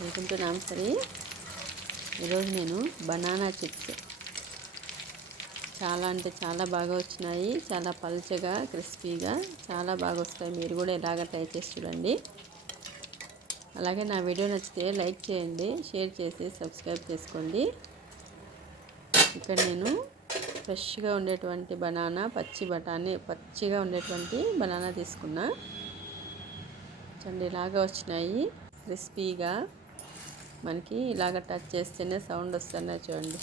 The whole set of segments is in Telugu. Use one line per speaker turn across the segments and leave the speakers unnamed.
వెల్కమ్ టు నామసరి ఈరోజు నేను బనానా చిప్స్. చాలా అంటే చాలా బాగా వచ్చినాయి. చాలా పల్చగా క్రిస్పీగా చాలా బాగా వస్తాయి. మీరు కూడా ఇలాగ ట్రై చేసి చూడండి. అలాగే నా వీడియో నచ్చితే లైక్ చేయండి షేర్ చేసి సబ్స్క్రైబ్ చేసుకోండి. ఇక్కడ నేను ఫ్రెష్గా ఉండేటువంటి బనానా పచ్చి బఠానీ పచ్చిగా ఉండేటువంటి బనానా తీసుకున్నా. చండి ఇలాగ వచ్చినాయి. క్రిస్పీగా. మనకి ఇలాగ టచ్ చేస్తేనే సౌండ్ వస్తున్నాయి చూడండి.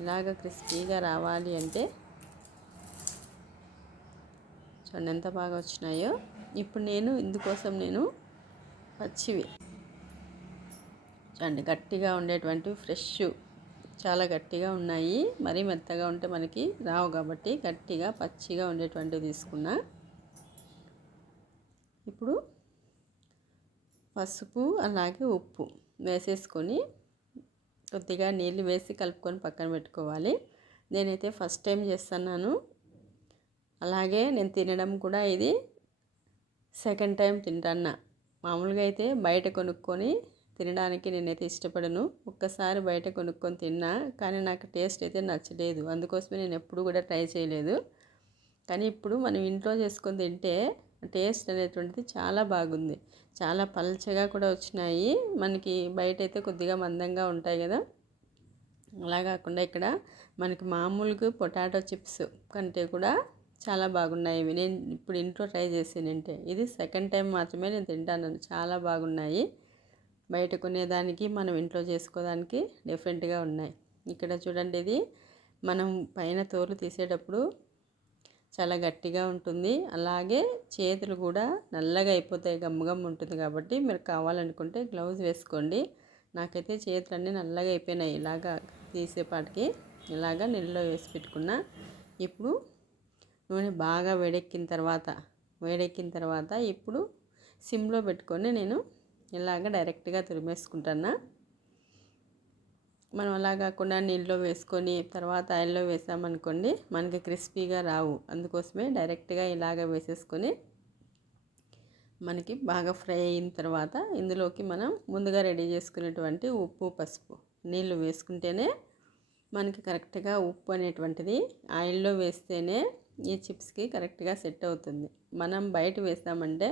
ఇలాగ క్రిస్పీగా రావాలి అంటే చూడండి ఎంత బాగా వచ్చినాయో. ఇప్పుడు నేను ఇందుకోసం నేను పచ్చివి. చూడండి గట్టిగా ఉండేటువంటి ఫ్రెష్ చాలా గట్టిగా ఉన్నాయి. మరీ మెత్తగా ఉంటే మనకి రావు కాబట్టి గట్టిగా పచ్చిగా ఉండేటువంటివి తీసుకున్నా. ఇప్పుడు పసుపు అలాగే ఉప్పు. వేసేసుకొని కొద్దిగా నీళ్ళు వేసి కలుపుకొని పక్కన పెట్టుకోవాలి. నేనైతే ఫస్ట్ టైం చేస్తున్నాను. అలాగే నేను తినడం కూడా ఇది సెకండ్ టైం తింటాను మామూలుగా అయితే బయట కొనుక్కొని తినడానికి నేనైతే ఇష్టపడను. ఒక్కసారి బయట కొనుక్కొని తిన్నా కానీ నాకు టేస్ట్ అయితే నచ్చలేదు. అందుకోసమే నేను ఎప్పుడు కూడా ట్రై చేయలేదు. కానీ ఇప్పుడు మనం ఇంట్లో చేసుకొని తింటే టేస్ట్ అనేటువంటిది చాలా బాగుంది. చాలా పల్చగా కూడా వచ్చినాయి. మనకి బయట అయితే కొద్దిగా మందంగా ఉంటాయి కదా. అలా కాకుండా ఇక్కడ మనకి మామూలుగా పొటాటో చిప్స్ కంటే కూడా చాలా బాగున్నాయి ఇవి. నేను ఇప్పుడు ఇంట్లో ట్రై చేసానంటే ఇది సెకండ్ టైం మాత్రమే నేను తింటాను. చాలా బాగున్నాయి. బయట కొనేదానికి మనం ఇంట్లో చేసుకోవడానికి డిఫరెంట్గా ఉన్నాయి. ఇక్కడ చూడండి ఇది. మనం పైన తోలు తీసేటప్పుడు చాలా గట్టిగా ఉంటుంది. అలాగే చేతులు కూడా నల్లగా అయిపోతాయి గమ్ముగమ్మ ఉంటుంది కాబట్టి మీరు కావాలనుకుంటే గ్లౌజ్ వేసుకోండి. నాకైతే చేతులన్నీ నల్లగా అయిపోయినాయి. ఇలాగా తీసేపాటికి ఇలాగా నీళ్ళలో వేసి పెట్టుకున్నా ఇప్పుడు నూనె బాగా వేడెక్కిన తర్వాత వేడెక్కిన తర్వాత ఇప్పుడు సిమ్లో పెట్టుకొని నేను ఇలాగ డైరెక్ట్గా తురిమేసుకుంటున్నా. మనం అలా కాకుండా నీళ్ళలో వేసుకొని తర్వాత ఆయిల్లో వేసామనుకోండి మనకి క్రిస్పీగా రావు. అందుకోసమే డైరెక్ట్గా ఇలాగ వేసేసుకొని మనకి బాగా ఫ్రై అయిన తర్వాత ఇందులోకి మనం ముందుగా రెడీ చేసుకునేటువంటి ఉప్పు పసుపు నీళ్ళు వేసుకుంటేనే మనకి కరెక్ట్గా ఉప్పు అనేటువంటిది ఆయిల్లో వేస్తేనే ఈ చిప్స్కి కరెక్ట్గా సెట్ అవుతుంది. మనం బయట వేస్తామంటే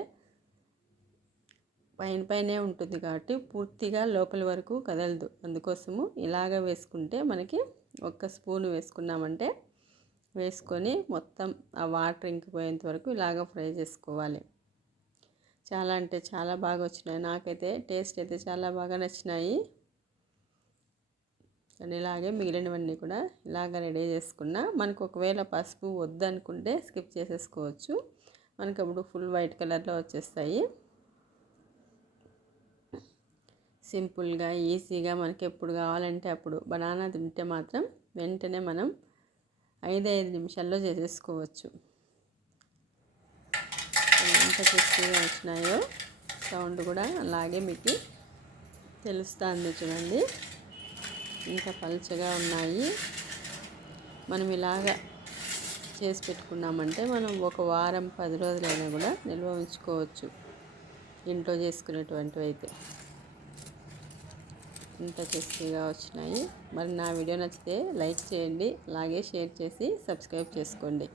పైన పైనే ఉంటుంది కాబట్టి పూర్తిగా లోపల వరకు కదలదు. అందుకోసము ఇలాగ వేసుకుంటే మనకి ఒక్క స్పూన్ వేసుకున్నామంటే వేసుకొని మొత్తం ఆ వాటర్ ఇంకిపోయేంత వరకు ఇలాగ ఫ్రై చేసుకోవాలి. చాలా అంటే చాలా బాగా వచ్చినాయి. నాకైతే టేస్ట్ అయితే చాలా బాగా నచ్చినాయి. అండ్ ఇలాగే మిగిలినవన్నీ కూడా ఇలాగ రెడీ చేసుకున్నా. మనకు ఒకవేళ పసుపు వద్దనుకుంటే స్కిప్ చేసేసుకోవచ్చు. మనకి అప్పుడు ఫుల్ వైట్ కలర్లో వచ్చేస్తాయి. సింపుల్గా ఈజీగా మనకి ఎప్పుడు కావాలంటే అప్పుడు బనానా తింటే మాత్రం వెంటనే మనం ఐదు ఐదు నిమిషాల్లో చేసేసుకోవచ్చు. ఎంత క్రిస్పీగా వచ్చినాయో సౌండ్ కూడా అలాగే మీకు తెలుస్తుంది చూడండి. ఇంకా పలుచగా ఉన్నాయి. మనం ఇలాగా చేసి పెట్టుకున్నామంటే మనం ఒక వారం పది రోజులైనా కూడా నిల్వ ఉంచుకోవచ్చు. ఇంట్లో చేసుకునేటువంటివి అయితే ఇంత టేస్టీగా వచ్చినాయి. మరి నా వీడియో నచ్చితే లైక్ చేయండి అలాగే షేర్ చేసి సబ్స్క్రైబ్ చేసుకోండి.